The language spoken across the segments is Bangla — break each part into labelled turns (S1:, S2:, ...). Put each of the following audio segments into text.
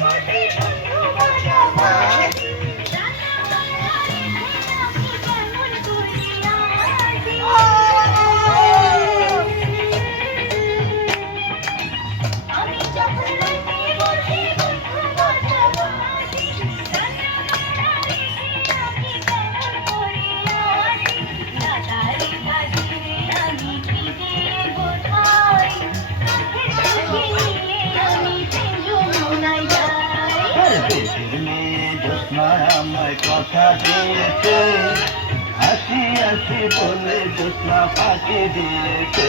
S1: Thank you. আমায় কথা দিয়েছে। হাসি হাসি বলে জোৎস্না ফাঁকি দিয়েছে।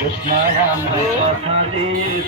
S1: कृष्ण राम